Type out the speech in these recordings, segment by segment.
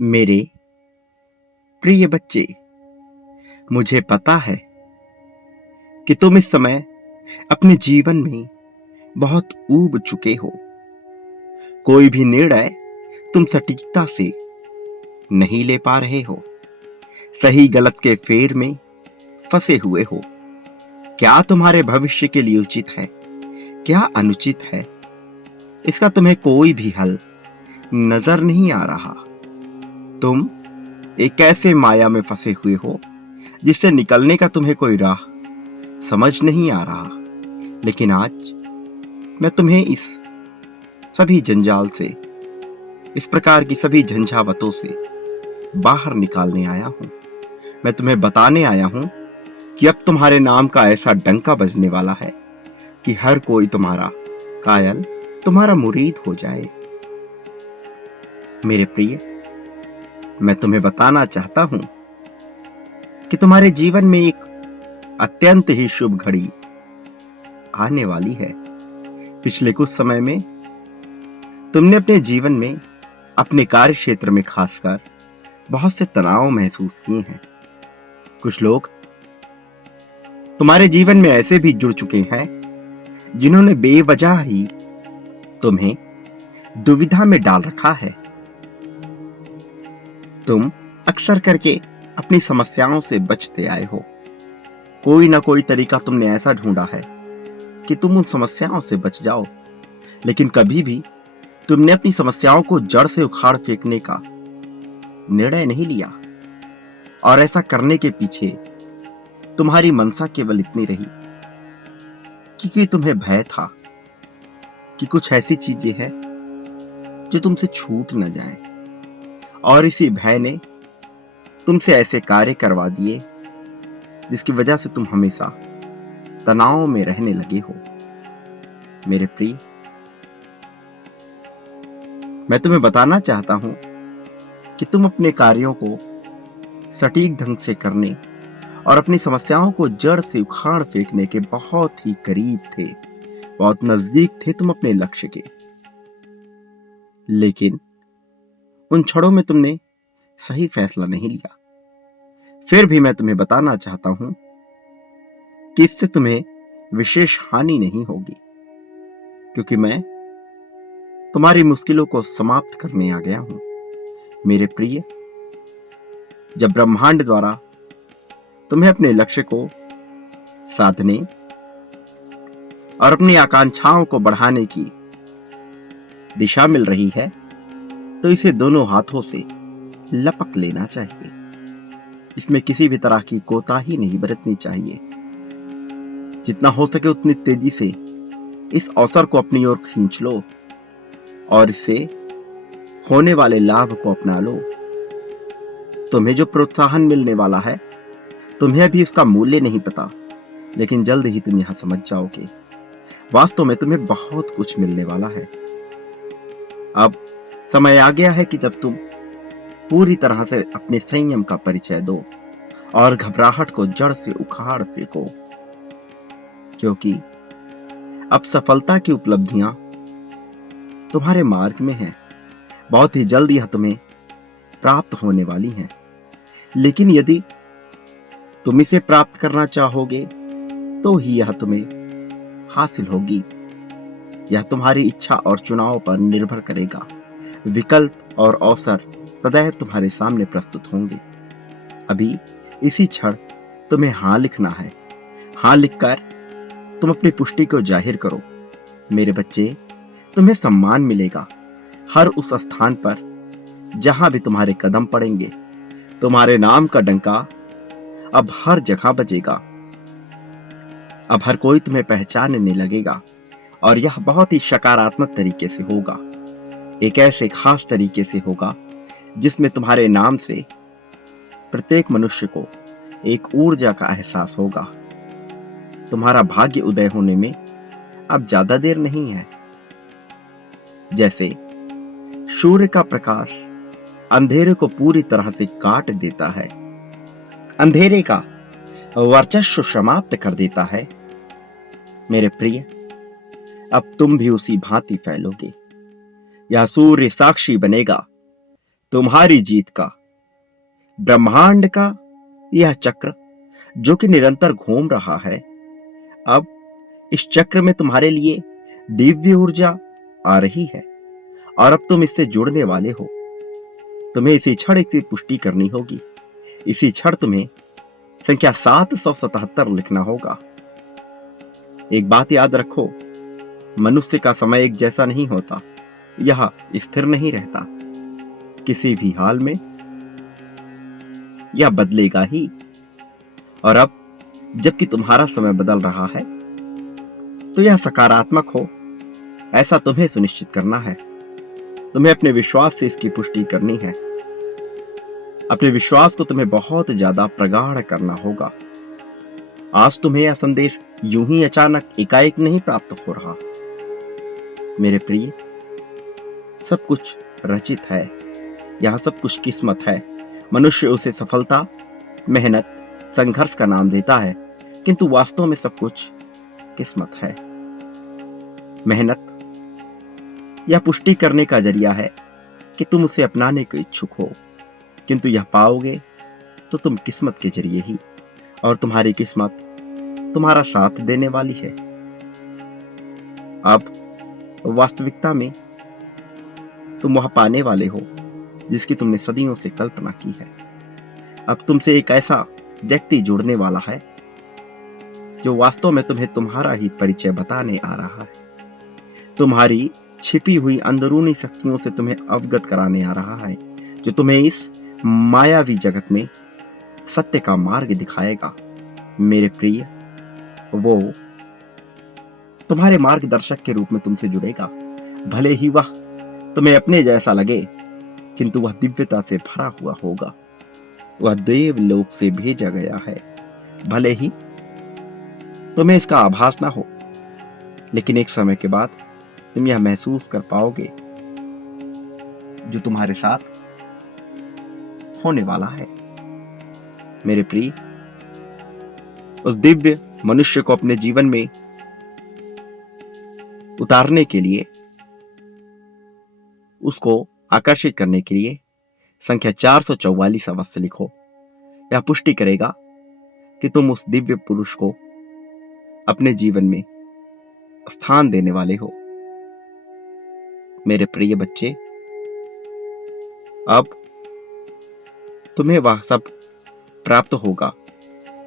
मेरे प्रिय बच्चे, मुझे पता है कि तुम इस समय अपने जीवन में बहुत ऊब चुके हो। कोई भी निर्णय तुम सटीकता से नहीं ले पा रहे हो। सही गलत के फेर में फंसे हुए हो। क्या तुम्हारे भविष्य के लिए उचित है, क्या अनुचित है, इसका तुम्हें कोई भी हल नजर नहीं आ रहा। तुम एक ऐसे माया में फंसे हुए हो जिससे निकलने का तुम्हें कोई राह समझ नहीं आ रहा। लेकिन आज मैं तुम्हें इस सभी जंजाल से, इस प्रकार की सभी झंझावतों से बाहर निकालने आया हूं। मैं तुम्हें बताने आया हूं कि अब तुम्हारे नाम का ऐसा डंका बजने वाला है कि हर कोई तुम्हारा कायल, तुम्हारा मुरीद हो जाए। मेरे प्रिय, मैं तुम्हें बताना चाहता हूं कि तुम्हारे जीवन में एक अत्यंत ही शुभ घड़ी आने वाली है। पिछले कुछ समय में तुमने अपने जीवन में, अपने कार्य क्षेत्र में खासकर बहुत से तनाव महसूस किए हैं। कुछ लोग तुम्हारे जीवन में ऐसे भी जुड़ चुके हैं जिन्होंने बेवजह ही तुम्हें दुविधा में डाल रखा है। तुम अक्सर करके अपनी समस्याओं से बचते आए हो। कोई ना कोई तरीका तुमने ऐसा ढूंढा है कि तुम उन समस्याओं से बच जाओ, लेकिन कभी भी तुमने अपनी समस्याओं को जड़ से उखाड़ फेंकने का निर्णय नहीं लिया। और ऐसा करने के पीछे तुम्हारी मनसा केवल इतनी रही क्योंकि तुम्हें भय था कि कुछ ऐसी चीजें हैं जो तुमसे छूट न जाएं। और इसी भय ने तुमसे ऐसे कार्य करवा दिए जिसकी वजह से तुम हमेशा तनाव में रहने लगे हो। मेरे प्रिय, मैं तुम्हें बताना चाहता हूं कि तुम अपने कार्यों को सटीक ढंग से करने और अपनी समस्याओं को जड़ से उखाड़ फेंकने के बहुत ही करीब थे, बहुत नजदीक थे तुम अपने लक्ष्य के। लेकिन उन क्षणों में तुमने सही फैसला नहीं लिया। फिर भी मैं तुम्हें बताना चाहता हूं कि इससे तुम्हें विशेष हानि नहीं होगी, क्योंकि मैं तुम्हारी मुश्किलों को समाप्त करने आ गया हूं। मेरे प्रिय, जब ब्रह्मांड द्वारा तुम्हें अपने लक्ष्य को साधने और अपनी आकांक्षाओं को बढ़ाने की दिशा मिल रही है, तो इसे दोनों हाथों से लपक लेना चाहिए। इसमें किसी भी तरह की कोताही नहीं बरतनी चाहिए। जितना हो सके उतनी तेजी से इस अवसर को अपनी ओर खींच लो और इससे होने वाले लाभ को अपना लो। तुम्हें जो प्रोत्साहन मिलने वाला है, तुम्हें भी इसका मूल्य नहीं पता, लेकिन जल्द ही तुम यहां समझ जाओगे। वास्तव में तुम्हें बहुत कुछ मिलने वाला है। अब समय आ गया है कि जब तुम पूरी तरह से अपने संयम का परिचय दो और घबराहट को जड़ से उखाड़ फेंको, क्योंकि अब सफलता की उपलब्धियां तुम्हारे मार्ग में हैं। बहुत ही जल्द यह तुम्हें प्राप्त होने वाली हैं। लेकिन यदि तुम इसे प्राप्त करना चाहोगे तो ही यह तुम्हें हासिल होगी। यह तुम्हारी इच्छा और चुनाव पर निर्भर करेगा। विकल्प और अवसर सदैव तुम्हारे सामने प्रस्तुत होंगे। अभी इसी क्षण तुम्हें हाँ लिखना है। हाँ लिखकर तुम अपनी पुष्टि को जाहिर करो। मेरे बच्चे, तुम्हें सम्मान मिलेगा हर उस स्थान पर जहां भी तुम्हारे कदम पड़ेंगे। तुम्हारे नाम का डंका अब हर जगह बजेगा। अब हर कोई तुम्हें पहचानने लगेगा और यह बहुत ही सकारात्मक तरीके से होगा। एक ऐसे खास तरीके से होगा जिसमें तुम्हारे नाम से प्रत्येक मनुष्य को एक ऊर्जा का एहसास होगा। तुम्हारा भाग्य उदय होने में अब ज्यादा देर नहीं है। जैसे सूर्य का प्रकाश अंधेरे को पूरी तरह से काट देता है, अंधेरे का वर्चस्व समाप्त कर देता है, मेरे प्रिय, अब तुम भी उसी भांति फैलोगे। यह सूर्य साक्षी बनेगा तुम्हारी जीत का, ब्रह्मांड का यह चक्र जो कि निरंतर घूम रहा है, अब इस चक्र में तुम्हारे लिए दिव्य ऊर्जा आ रही है और अब तुम इससे जुड़ने वाले हो। तुम्हें इसी क्षण इसकी पुष्टि करनी होगी। इसी क्षण तुम्हें संख्या 777 लिखना होगा। एक बात याद रखो, मनुष्य का समय एक जैसा नहीं होता, यह स्थिर नहीं रहता। किसी भी हाल में यह बदलेगा ही। और अब जबकि तुम्हारा समय बदल रहा है तो यह सकारात्मक हो, ऐसा तुम्हें सुनिश्चित करना है। तुम्हें अपने विश्वास से इसकी पुष्टि करनी है। अपने विश्वास को तुम्हें बहुत ज्यादा प्रगाढ़ करना होगा। आज तुम्हें यह संदेश यूं ही अचानक एकाएक नहीं प्राप्त हो रहा। मेरे प्रिय, सब कुछ रचित है, यह सब कुछ किस्मत है। मनुष्य उसे सफलता, मेहनत, संघर्ष का नाम देता है, किंतु वास्तव में सब कुछ किस्मत है। मेहनत यह पुष्टि करने का जरिया है कि तुम उसे अपनाने को इच्छुक हो, किंतु यह पाओगे तो तुम किस्मत के जरिए ही, और तुम्हारी किस्मत तुम्हारा साथ देने वाली है। अब वास्तविकता में तुम वह पाने वाले हो जिसकी तुमने सदियों से कल्पना की है। अब तुमसे एक ऐसा व्यक्ति जुड़ने वाला है जो वास्तव में तुम्हें तुम्हारा ही परिचय बताने आ रहा है। तुम्हारी छिपी हुई अंदरूनी शक्तियों से तुम्हें अवगत कराने आ रहा है, जो तुम्हें इस मायावी जगत में सत्य का मार्ग दिखाएगा। मेरे प्रिय, वो तुम्हारे मार्गदर्शक के रूप में तुमसे जुड़ेगा। भले ही वह तुम्हें अपने जैसा लगे, किंतु वह दिव्यता से भरा हुआ होगा। वह देवलोक से भेजा गया है। भले ही तुम्हें इसका आभास ना हो, लेकिन एक समय के बाद तुम यह महसूस कर पाओगे जो तुम्हारे साथ होने वाला है। मेरे प्रिय, उस दिव्य मनुष्य को अपने जीवन में उतारने के लिए, उसको आकर्षित करने के लिए संख्या 444 अवश्य लिखो। यह पुष्टि करेगा कि तुम उस दिव्य पुरुष को अपने जीवन में स्थान देने वाले हो। मेरे प्रिय बच्चे, अब तुम्हें वह सब प्राप्त होगा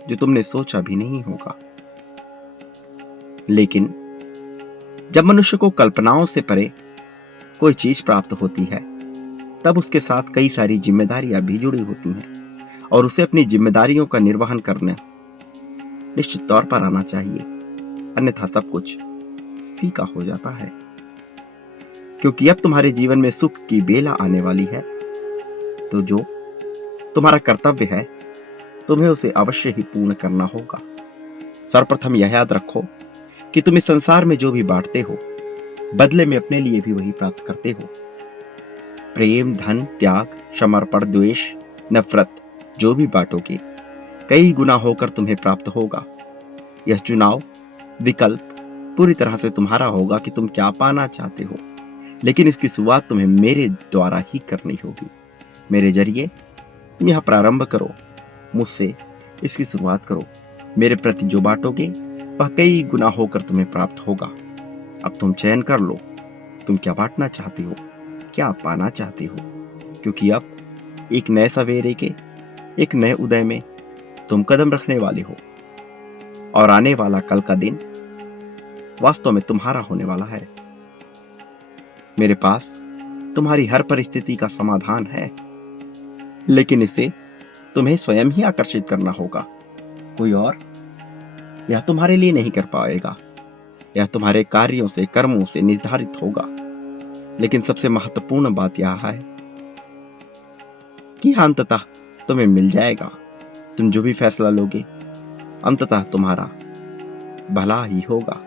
जो तुमने सोचा भी नहीं होगा। लेकिन जब मनुष्य को कल्पनाओं से परे कोई चीज प्राप्त होती है, तब उसके साथ कई सारी जिम्मेदारियां भी जुड़ी होती हैं और उसे अपनी जिम्मेदारियों का निर्वहन करना निश्चित तौर पर आना चाहिए, अन्यथा सब कुछ फीका हो जाता है। क्योंकि अब तुम्हारे जीवन में सुख की बेला आने वाली है, तो जो तुम्हारा कर्तव्य है तुम्हें उसे अवश्य ही पूर्ण करना होगा। सर्वप्रथम यह याद रखो कि तुम इस संसार में जो भी बांटते हो, बदले में अपने लिए भी वही प्राप्त करते हो। प्रेम, धन, त्याग, समर्पण, द्वेष, नफरत जो भी बांटोगे, कई गुना होकर तुम्हें प्राप्त होगा। यह चुनाव, विकल्प पूरी तरह से तुम्हारा होगा कि तुम क्या पाना चाहते हो, लेकिन इसकी शुरुआत तुम्हें मेरे द्वारा ही करनी होगी। मेरे जरिए तुम यह प्रारंभ करो, मुझसे इसकी शुरुआत करो। मेरे प्रति जो बांटोगे वह कई गुना होकर तुम्हें प्राप्त होगा। अब तुम चयन कर लो, तुम क्या बांटना चाहते हो, क्या पाना चाहते हो, क्योंकि अब एक नए सवेरे के, एक नए उदय में तुम कदम रखने वाले हो और आने वाला कल का दिन वास्तव में तुम्हारा होने वाला है। मेरे पास तुम्हारी हर परिस्थिति का समाधान है, लेकिन इसे तुम्हें स्वयं ही आकर्षित करना होगा। कोई और यह तुम्हारे लिए नहीं कर पाएगा। यह तुम्हारे कार्यों से, कर्मों से निर्धारित होगा। लेकिन सबसे महत्वपूर्ण बात यह है कि अंततः तुम्हें मिल जाएगा। तुम जो भी फैसला लोगे, अंततः तुम्हारा भला ही होगा।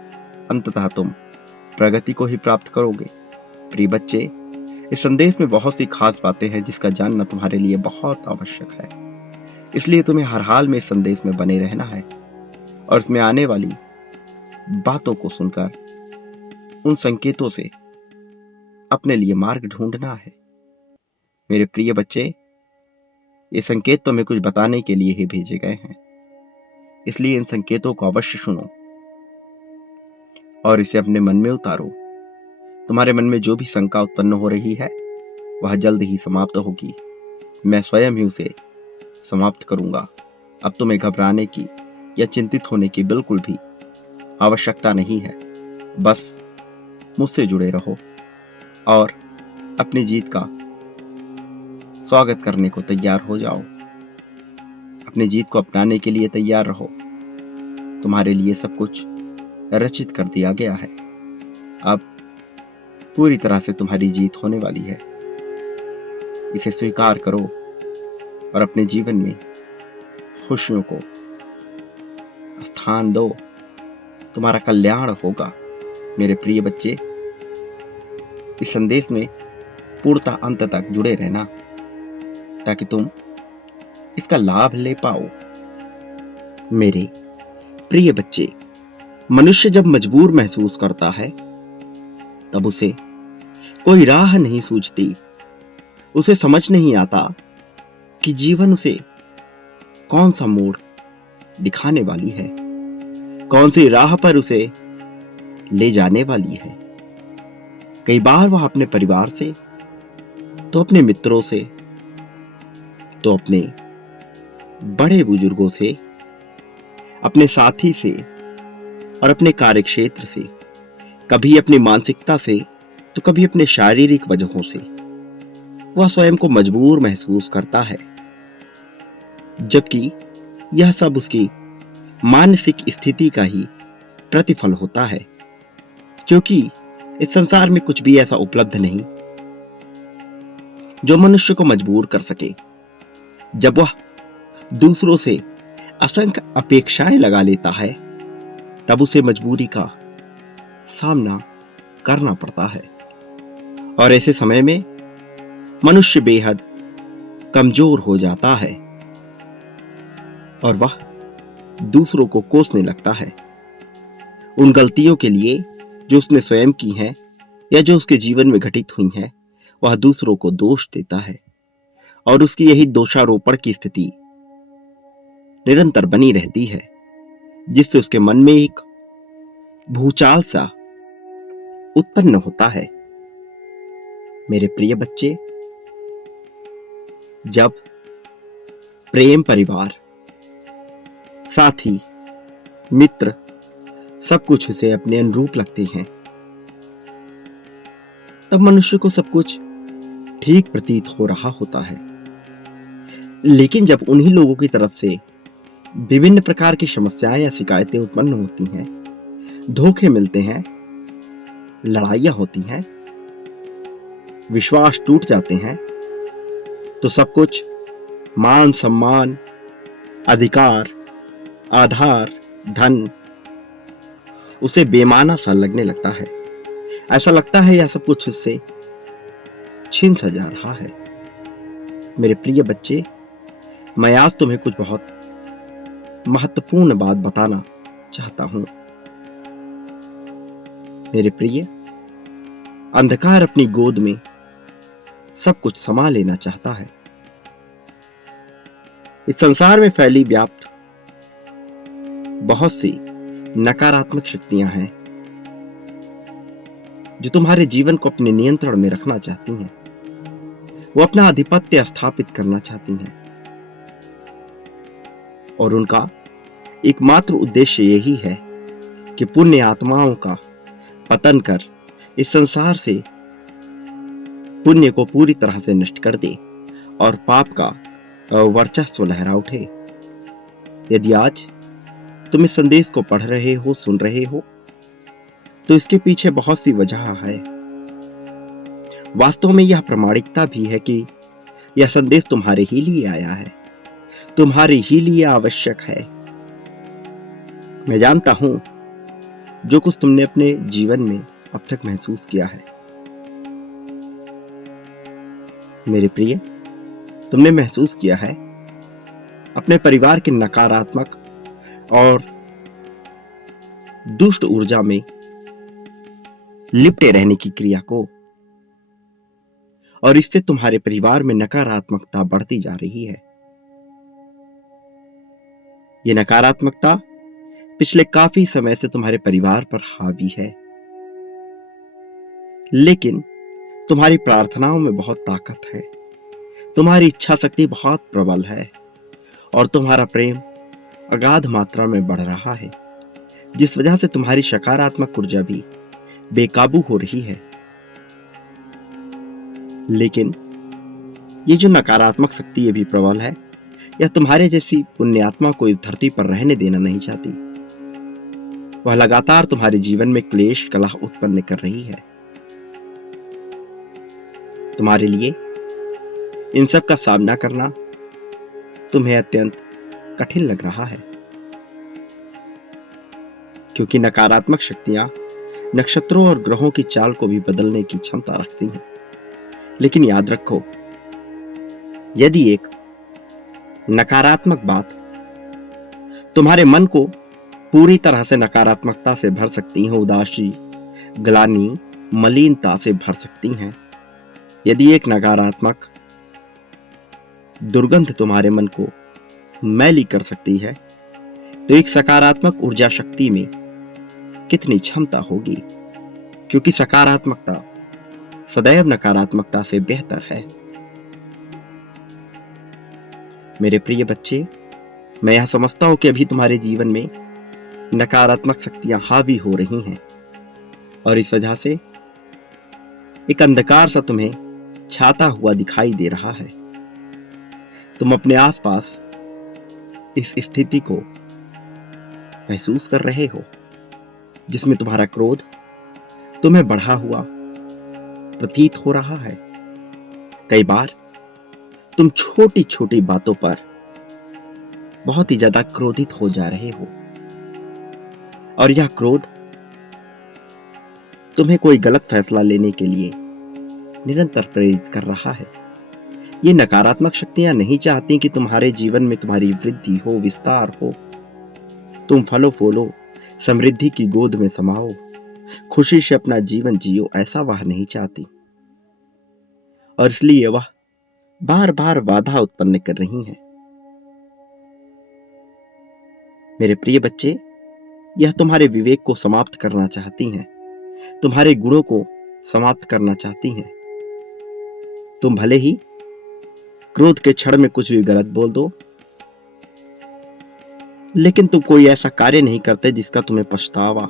अंततः तुम प्रगति को ही प्राप्त करोगे। प्रिय बच्चे, इस संदेश में बहुत सी खास बातें हैं जिसका जानना तुम्हारे लिए बहुत आवश्यक है। इसलिए तुम्हें हर हाल में इस संदेश में बने रहना है और इसमें आने वाली बातों को सुनकर उन संकेतों से अपने लिए मार्ग ढूंढना है। मेरे प्रिय बच्चे, ये संकेत तुम्हें कुछ बताने के लिए ही भेजे गए हैं, इसलिए इन संकेतों को अवश्य सुनो और इसे अपने मन में उतारो। तुम्हारे मन में जो भी शंका उत्पन्न हो रही है वह जल्द ही समाप्त होगी। मैं स्वयं ही उसे समाप्त करूंगा। अब तुम्हें घबराने की या चिंतित होने की बिल्कुल भी आवश्यकता नहीं है। बस मुझसे जुड़े रहो और अपनी जीत का स्वागत करने को तैयार हो जाओ। अपनी जीत को अपनाने के लिए तैयार रहो। तुम्हारे लिए सब कुछ रचित कर दिया गया है। अब पूरी तरह से तुम्हारी जीत होने वाली है। इसे स्वीकार करो और अपने जीवन में खुशियों को स्थान दो। तुम्हारा कल्याण होगा। मेरे प्रिय बच्चे, इस संदेश में पूर्णतः अंत तक जुड़े रहना ताकि तुम इसका लाभ ले पाओ। मेरे प्रिय बच्चे, मनुष्य जब मजबूर महसूस करता है तब उसे कोई राह नहीं सूझती। उसे समझ नहीं आता कि जीवन उसे कौन सा मोड़ दिखाने वाली है, कौन सी राह पर उसे ले जाने वाली है। कई बार वह अपने परिवार से, तो अपने मित्रों से, तो अपने बड़े बुजुर्गों से, अपने साथी से और अपने कार्यक्षेत्र से, कभी अपनी मानसिकता से तो कभी अपने शारीरिक वजहों से वह स्वयं को मजबूर महसूस करता है, जबकि यह सब उसकी मानसिक स्थिति का ही प्रतिफल होता है। क्योंकि इस संसार में कुछ भी ऐसा उपलब्ध नहीं जो मनुष्य को मजबूर कर सके। जब वह दूसरों से असंख्य अपेक्षाएं लगा लेता है तब उसे मजबूरी का सामना करना पड़ता है और ऐसे समय में मनुष्य बेहद कमजोर हो जाता है और वह दूसरों को कोसने लगता है। उन गलतियों के लिए जो उसने स्वयं की हैं या जो उसके जीवन में घटित हुई हैं, वह दूसरों को दोष देता है और उसकी यही दोषारोपण की स्थिति निरंतर बनी रहती है, जिससे उसके मन में एक भूचाल सा उत्पन्न होता है। मेरे प्रिय बच्चे, जब प्रेम, परिवार, साथी, मित्र सब कुछ उसे अपने अनुरूप लगते हैं तब मनुष्य को सब कुछ ठीक प्रतीत हो रहा होता है। लेकिन जब उन्हीं लोगों की तरफ से विभिन्न प्रकार की समस्याएं या शिकायतें उत्पन्न होती हैं, धोखे मिलते हैं, लड़ाइयां होती हैं, विश्वास टूट जाते हैं, तो सब कुछ मान, सम्मान, अधिकार, आधार, धन उसे बेमाना सा लगने लगता है। ऐसा लगता है यह सब कुछ उससे छीन सा जा रहा है। मेरे प्रिय बच्चे, मैं आज तुम्हें कुछ बहुत महत्वपूर्ण बात बताना चाहता हूं। मेरे प्रिय, अंधकार अपनी गोद में सब कुछ समा लेना चाहता है। इस संसार में फैली व्याप्त बहुत सी नकारात्मक शक्तियां हैं जो तुम्हारे जीवन को अपने नियंत्रण में रखना चाहती हैं। वो अपना आधिपत्य स्थापित करना चाहती हैं और उनका एकमात्र उद्देश्य यही है कि पुण्य आत्माओं का पतन कर इस संसार से पुण्य को पूरी तरह से नष्ट कर दे और पाप का वर्चस्व लहरा उठे। यदि आज तुम इस संदेश को पढ़ रहे हो, सुन रहे हो, तो इसके पीछे बहुत सी वजह है। वास्तव में यह प्रामाणिकता भी है कि यह संदेश तुम्हारे ही लिए आया है, तुम्हारे ही लिए आवश्यक है। मैं जानता हूं जो कुछ तुमने अपने जीवन में अब तक महसूस किया है। मेरे प्रिय, तुमने महसूस किया है अपने परिवार की नकारात्मक और दुष्ट ऊर्जा में लिपटे रहने की क्रिया को, और इससे तुम्हारे परिवार में नकारात्मकता बढ़ती जा रही है। ये नकारात्मकता पिछले काफी समय से तुम्हारे परिवार पर हावी है, लेकिन तुम्हारी प्रार्थनाओं में बहुत ताकत है, तुम्हारी इच्छा शक्ति बहुत प्रबल है और तुम्हारा प्रेम अगाध मात्रा में बढ़ रहा है, जिस वजह से तुम्हारी सकारात्मक ऊर्जा भी बेकाबू हो रही है। लेकिन ये जो नकारात्मक शक्ति ये भी प्रबल है, यह तुम्हारे जैसी पुण्यात्मा को इस धरती पर रहने देना नहीं चाहती। वह लगातार तुम्हारे जीवन में क्लेश कलह उत्पन्न कर रही है। तुम्हारे लिए इन सब का सामना करना तुम्हें अत्यंत कठिन लग रहा है, क्योंकि नकारात्मक शक्तियां नक्षत्रों और ग्रहों की चाल को भी बदलने की क्षमता रखती हैं। लेकिन याद रखो, यदि एक नकारात्मक बात तुम्हारे मन को पूरी तरह से नकारात्मकता से भर सकती है, उदासी, ग्लानि, मलिनता से भर सकती हैं, यदि एक नकारात्मक दुर्गंध तुम्हारे मन को मैली कर सकती है, तो एक सकारात्मक ऊर्जा शक्ति में कितनी क्षमता होगी, क्योंकि सकारात्मकता सदैव नकारात्मकता से बेहतर है। मेरे प्रिय बच्चे, मैं यह समझता हूं कि अभी तुम्हारे जीवन में नकारात्मक शक्तियां हावी हो रही हैं और इस वजह से एक अंधकार सा तुम्हें छाता हुआ दिखाई दे रहा है। तुम अपने आसपास इस स्थिति को महसूस कर रहे हो, जिसमें तुम्हारा क्रोध तुम्हें बढ़ा हुआ प्रतीत हो रहा है। कई बार तुम छोटी छोटी बातों पर बहुत ही ज्यादा क्रोधित हो जा रहे हो और यह क्रोध तुम्हें कोई गलत फैसला लेने के लिए निरंतर प्रेरित कर रहा है। ये नकारात्मक शक्तियां नहीं चाहती कि तुम्हारे जीवन में तुम्हारी वृद्धि हो, विस्तार हो, तुम फलो फूलो, समृद्धि की गोद में समाओ, खुशी से अपना जीवन जियो, ऐसा वह नहीं चाहती। और इसलिए वह बार बार बाधा उत्पन्न कर रही हैं। मेरे प्रिय बच्चे, यह तुम्हारे विवेक को समाप्त करना चाहती हैं, तुम्हारे गुणों को समाप्त करना चाहती हैं। तुम भले ही क्रोध के क्षण में कुछ भी गलत बोल दो, लेकिन तुम कोई ऐसा कार्य नहीं करते जिसका तुम्हें पछतावा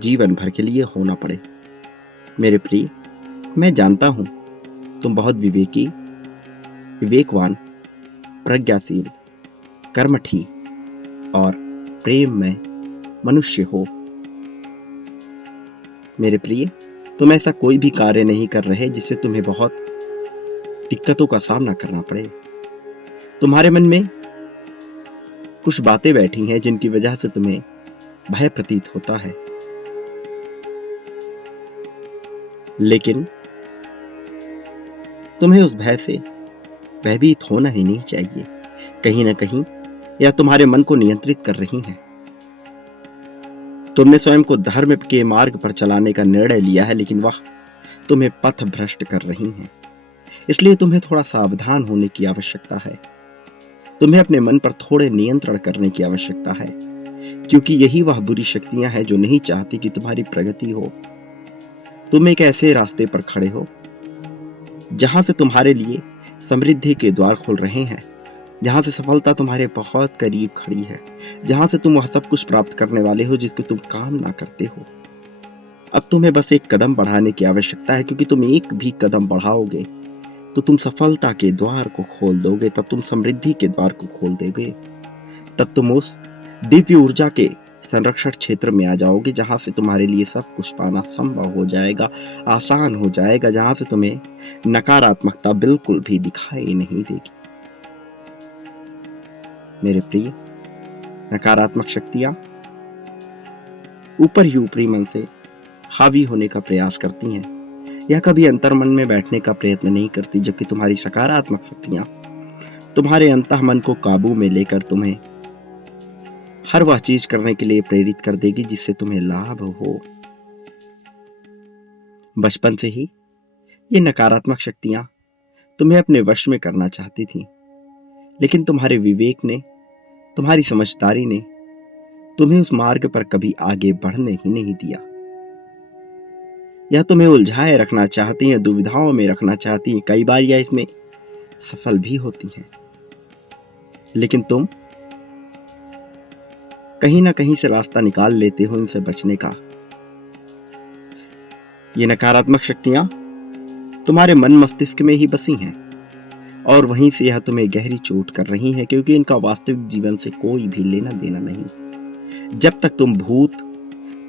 जीवन भर के लिए होना पड़े। मेरे प्रिय, मैं जानता हूं तुम बहुत विवेकी, विवेकवान, प्रज्ञाशील, कर्मठी और प्रेम में मनुष्य हो। मेरे प्रिय, तुम ऐसा कोई भी कार्य नहीं कर रहे जिससे तुम्हें बहुत दिक्कतों का सामना करना पड़े। तुम्हारे मन में कुछ बातें बैठी हैं जिनकी वजह से तुम्हें भय प्रतीत होता है, लेकिन तुम्हें उस भय से भयभीत होना ही नहीं चाहिए। कहीं ना कहीं यह तुम्हारे मन को नियंत्रित कर रही हैं। तुमने स्वयं को धर्म के मार्ग पर चलाने का निर्णय लिया है, लेकिन वह तुम्हें पथ भ्रष्ट कर रही हैं। इसलिए तुम्हें थोड़ा सावधान होने की आवश्यकता है। तुम्हें अपने मन पर थोड़े नियंत्रण करने की आवश्यकता है, क्योंकि यही वह बुरी शक्तियां हैं जो नहीं चाहती कि तुम्हारी प्रगति हो। तुम एक ऐसे रास्ते पर खड़े हो जहां से तुम्हारे लिए समृद्धि के द्वार खुल रहे हैं, जहां से सफलता तुम्हारे बहुत करीब खड़ी है, जहां से तुम वह सब कुछ प्राप्त करने वाले हो जिसकी तुम कामना करते हो। अब तुम्हें बस एक कदम बढ़ाने की आवश्यकता है, क्योंकि तुम एक भी कदम बढ़ाओगे तो तुम सफलता के द्वार को खोल दोगे, तब तुम समृद्धि के द्वार को खोल दोगे, तब तुम उस दिव्य ऊर्जा के संरक्षण क्षेत्र में आ जाओगे जहां से तुम्हारे लिए सब कुछ पाना संभव हो जाएगा, आसान हो जाएगा, जहां से तुम्हें नकारात्मकता बिल्कुल भी दिखाई नहीं देगी। मेरे प्रिय, नकारात्मक शक्तियां ऊपर ही ऊपरी मन से हावी होने का प्रयास करती हैं। यह कभी अंतर मन में बैठने का प्रयत्न नहीं करती, जबकि तुम्हारी सकारात्मक शक्तियां तुम्हारे अंतः मन को काबू में लेकर तुम्हें हर वह चीज करने के लिए प्रेरित कर देगी जिससे तुम्हें लाभ हो। बचपन से ही ये नकारात्मक शक्तियां तुम्हें अपने वश में करना चाहती थी, लेकिन तुम्हारे विवेक ने, तुम्हारी समझदारी ने तुम्हें उस मार्ग पर कभी आगे बढ़ने ही नहीं दिया। यह तुम्हें उलझाए रखना चाहती हैं, दुविधाओं में रखना चाहती हैं, कई बार यह इसमें सफल भी होती हैं, लेकिन तुम कहीं ना कहीं से रास्ता निकाल लेते हो इनसे बचने का। ये नकारात्मक शक्तियां तुम्हारे मन मस्तिष्क में ही बसी हैं और वहीं से यह तुम्हें गहरी चोट कर रही हैं, क्योंकि इनका वास्तविक जीवन से कोई भी लेना देना नहीं। जब तक तुम भूत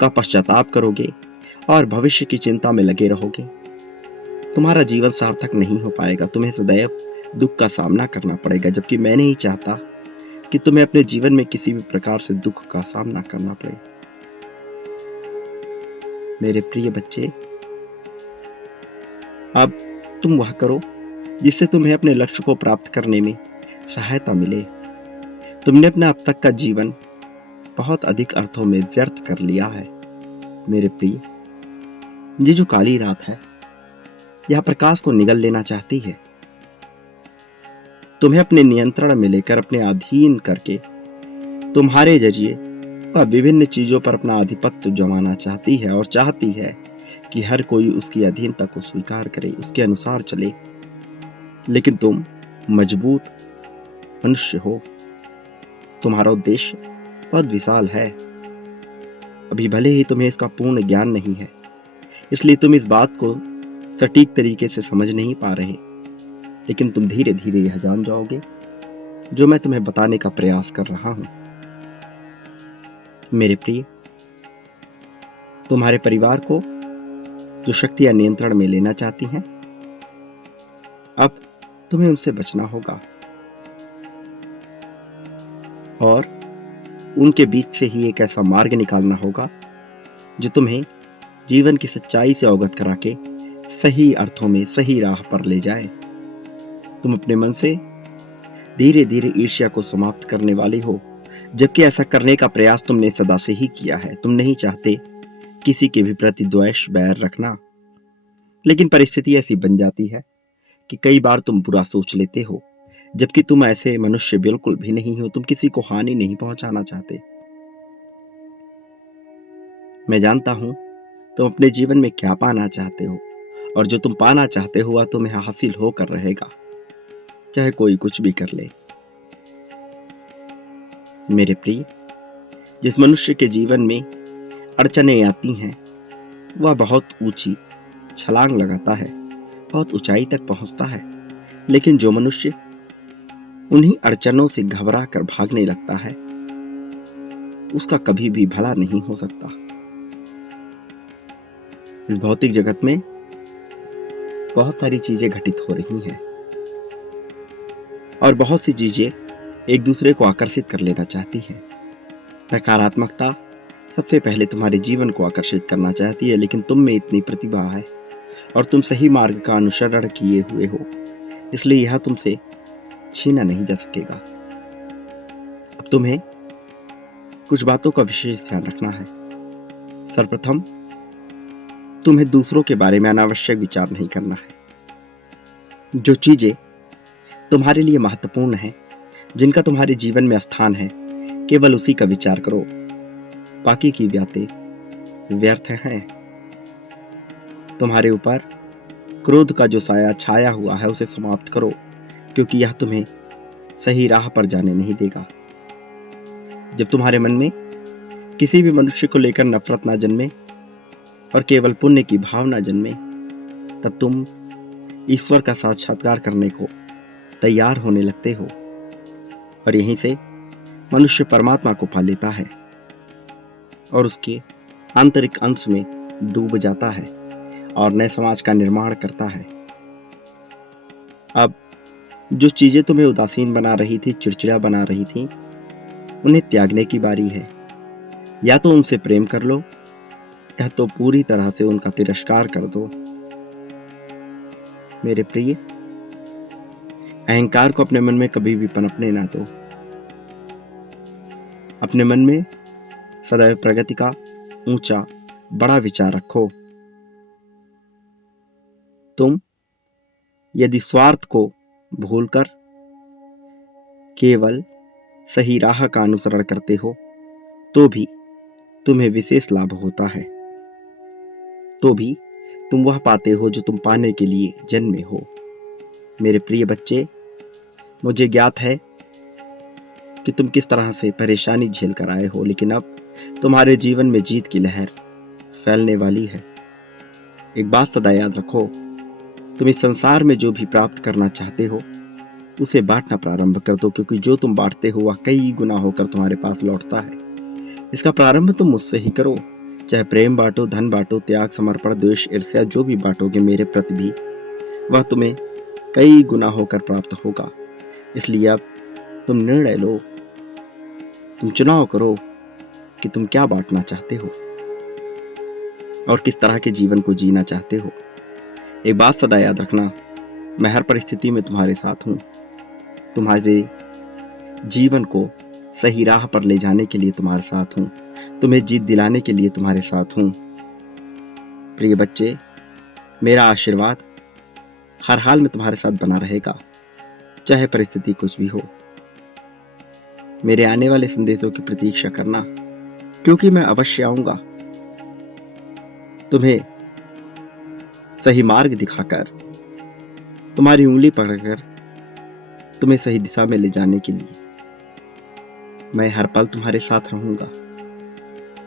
का पश्चाताप करोगे और भविष्य की चिंता में लगे रहोगे, तुम्हारा जीवन सार्थक नहीं हो पाएगा। तुम्हें सदैव दुख का सामना करना पड़ेगा, जबकि मैं नहीं चाहता कि तुम्हें अपने जीवन में किसी भी प्रकार से दुख का सामना करना पड़े। मेरे प्रिय बच्चे, अब तुम वह करो जिससे तुम्हें अपने लक्ष्य को प्राप्त करने में सहायता मिले। तुमने अपना अब तक का जीवन बहुत अधिक अर्थों में व्यर्थ कर लिया है। मेरे प्रिय, ये जो काली रात है, यह प्रकाश को निगल लेना चाहती है। तुम्हें अपने नियंत्रण में लेकर, अपने अधीन करके, तुम्हारे जरिए वह विभिन्न चीजों पर अपना आधिपत्य जमाना चाहती है और चाहती है कि हर कोई उसकी अधीनता को स्वीकार करे, उसके अनुसार चले। लेकिन तुम मजबूत मनुष्य हो, तुम्हारा उद्देश्य बहुत विशाल है। अभी भले ही तुम्हें इसका पूर्ण ज्ञान नहीं है, इसलिए तुम इस बात को सटीक तरीके से समझ नहीं पा रहे, लेकिन तुम धीरे धीरे यह जान जाओगे जो मैं तुम्हें बताने का प्रयास कर रहा हूं। मेरे प्रिय, तुम्हारे परिवार को जो शक्तियां नियंत्रण में लेना चाहती हैं, अब तुम्हें उनसे बचना होगा और उनके बीच से ही एक ऐसा मार्ग निकालना होगा जो तुम्हें जीवन की सच्चाई से अवगत करा के सही अर्थों में सही राह पर ले जाए। तुम अपने मन से धीरे धीरे ईर्ष्या को समाप्त करने वाले हो, जबकि ऐसा करने का प्रयास तुमने सदा से ही किया है। तुम नहीं चाहते किसी के भी प्रति द्वेष बैर रखना, लेकिन परिस्थिति ऐसी बन जाती है कि कई बार तुम बुरा सोच लेते हो, जबकि तुम ऐसे मनुष्य बिल्कुल भी नहीं हो। तुम किसी को हानि नहीं पहुंचाना चाहते। मैं जानता हूं तुम अपने जीवन में क्या पाना चाहते हो, और जो तुम पाना चाहते हो वह तुम्हें हासिल होकर रहेगा, चाहे कोई कुछ भी कर ले। मेरे प्रिय, जिस मनुष्य के जीवन में अड़चनें आती हैं, वह बहुत ऊंची छलांग लगाता है, बहुत ऊंचाई तक पहुंचता है, लेकिन जो मनुष्य उन्हीं अड़चनों से घबरा कर भागने लगता है, उसका कभी भी भला नहीं हो सकता। इस भौतिक जगत में बहुत सारी चीजें घटित हो रही हैं और बहुत सी चीजें एक दूसरे को आकर्षित कर लेना चाहती हैं। नकारात्मकता सबसे पहले तुम्हारे जीवन को आकर्षित करना चाहती है, लेकिन तुम में इतनी प्रतिभा है और तुम सही मार्ग का अनुसरण किए हुए हो, इसलिए यह तुमसे छीना नहीं जा सकेगा। अब तुम्हें कुछ बातों का विशेष ध्यान रखना है। सर्वप्रथम, तुम्हें दूसरों के बारे में अनावश्यक विचार नहीं करना है। जो चीजें तुम्हारे लिए महत्वपूर्ण हैं, जिनका तुम्हारे जीवन में स्थान है, केवल उसी का विचार करो। बाकी की बातें व्यर्थ हैं। तुम्हारे ऊपर क्रोध का जो साया छाया हुआ है उसे समाप्त करो, क्योंकि यह तुम्हें सही राह पर जाने नहीं देगा। जब तुम्हारे मन में किसी भी मनुष्य को लेकर नफरत ना जन्मे और केवल पुण्य की भावना जन्मे, तब तुम ईश्वर का साक्षात्कार करने को तैयार होने लगते हो और यहीं से मनुष्य परमात्मा को पा लेता है और उसके आंतरिक अंश में डूब जाता है और नए समाज का निर्माण करता है। अब जो चीजें तुम्हें उदासीन बना रही थी, चिड़चिड़ा बना रही थी, उन्हें त्यागने की बारी है। या तो उनसे प्रेम कर लो, या तो पूरी तरह से उनका तिरस्कार कर दो। मेरे प्रिय, अहंकार को अपने मन में कभी भी पनपने ना दो। अपने मन में सदैव प्रगति का ऊंचा बड़ा विचार रखो। तुम यदि स्वार्थ को भूलकर केवल सही राह का अनुसरण करते हो तो भी तुम्हें विशेष लाभ होता है, तो भी तुम वह पाते हो जो तुम पाने के लिए जन्मे हो। मेरे प्रिय बच्चे, मुझे ज्ञात है कि तुम किस तरह से परेशानी झेल कर आए हो, लेकिन अब तुम्हारे जीवन में जीत की लहर फैलने वाली है। एक बात सदा याद रखो, तुम इस संसार में जो भी प्राप्त करना चाहते हो उसे बांटना प्रारंभ कर दो, क्योंकि जो तुम बांटते हो वह कई गुना होकर तुम्हारे पास लौटता है। इसका प्रारंभ तुम मुझसे ही करो। चाहे प्रेम बांटो, धन बांटो, त्याग, समर्पण, द्वेष, ईर्ष्या, जो भी बांटोगे मेरे प्रति भी, वह तुम्हें कई गुना होकर प्राप्त होगा। इसलिए अब तुम निर्णय लो, तुम चुनाव करो कि तुम क्या बांटना चाहते हो और किस तरह के जीवन को जीना चाहते हो। एक बात सदा याद रखना, मैं हर परिस्थिति में तुम्हारे साथ हूं। तुम्हारे जीवन को सही राह पर ले जाने के लिए तुम्हारे साथ हूं, तुम्हें जीत दिलाने के लिए तुम्हारे साथ हूं। प्रिय बच्चे, मेरा आशीर्वाद हर हाल में तुम्हारे साथ बना रहेगा, चाहे परिस्थिति कुछ भी हो। मेरे आने वाले संदेशों की प्रतीक्षा करना, क्योंकि मैं अवश्य आऊंगा तुम्हें सही मार्ग दिखाकर, तुम्हारी उंगली पकड़कर तुम्हें सही दिशा में ले जाने के लिए। मैं हर पल तुम्हारे साथ रहूंगा,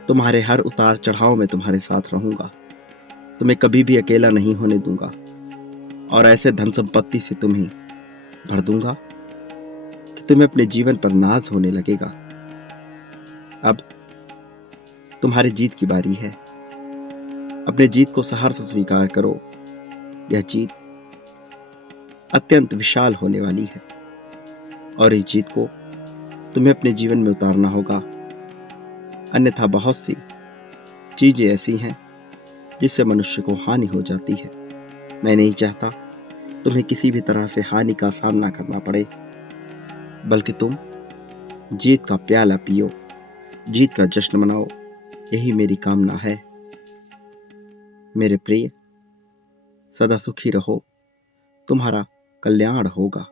तुम्हारे हर उतार चढ़ाव में तुम्हारे साथ रहूंगा। तुम्हें कभी भी अकेला नहीं होने दूंगा और ऐसे धन संपत्ति से तुम्हें भर दूंगा कि तुम्हें अपने जीवन पर नाज होने लगेगा। अब तुम्हारी जीत की बारी है। अपने जीत को सहर्ष स्वीकार करो। यह जीत अत्यंत विशाल होने वाली है और इस जीत को तुम्हें अपने जीवन में उतारना होगा, अन्यथा बहुत सी चीजें ऐसी हैं जिससे मनुष्य को हानि हो जाती है। मैं नहीं चाहता तुम्हें किसी भी तरह से हानि का सामना करना पड़े, बल्कि तुम जीत का प्याला पियो, जीत का जश्न मनाओ। यही मेरी कामना है। मेरे प्रिय, सदा सुखी रहो, तुम्हारा कल्याण होगा।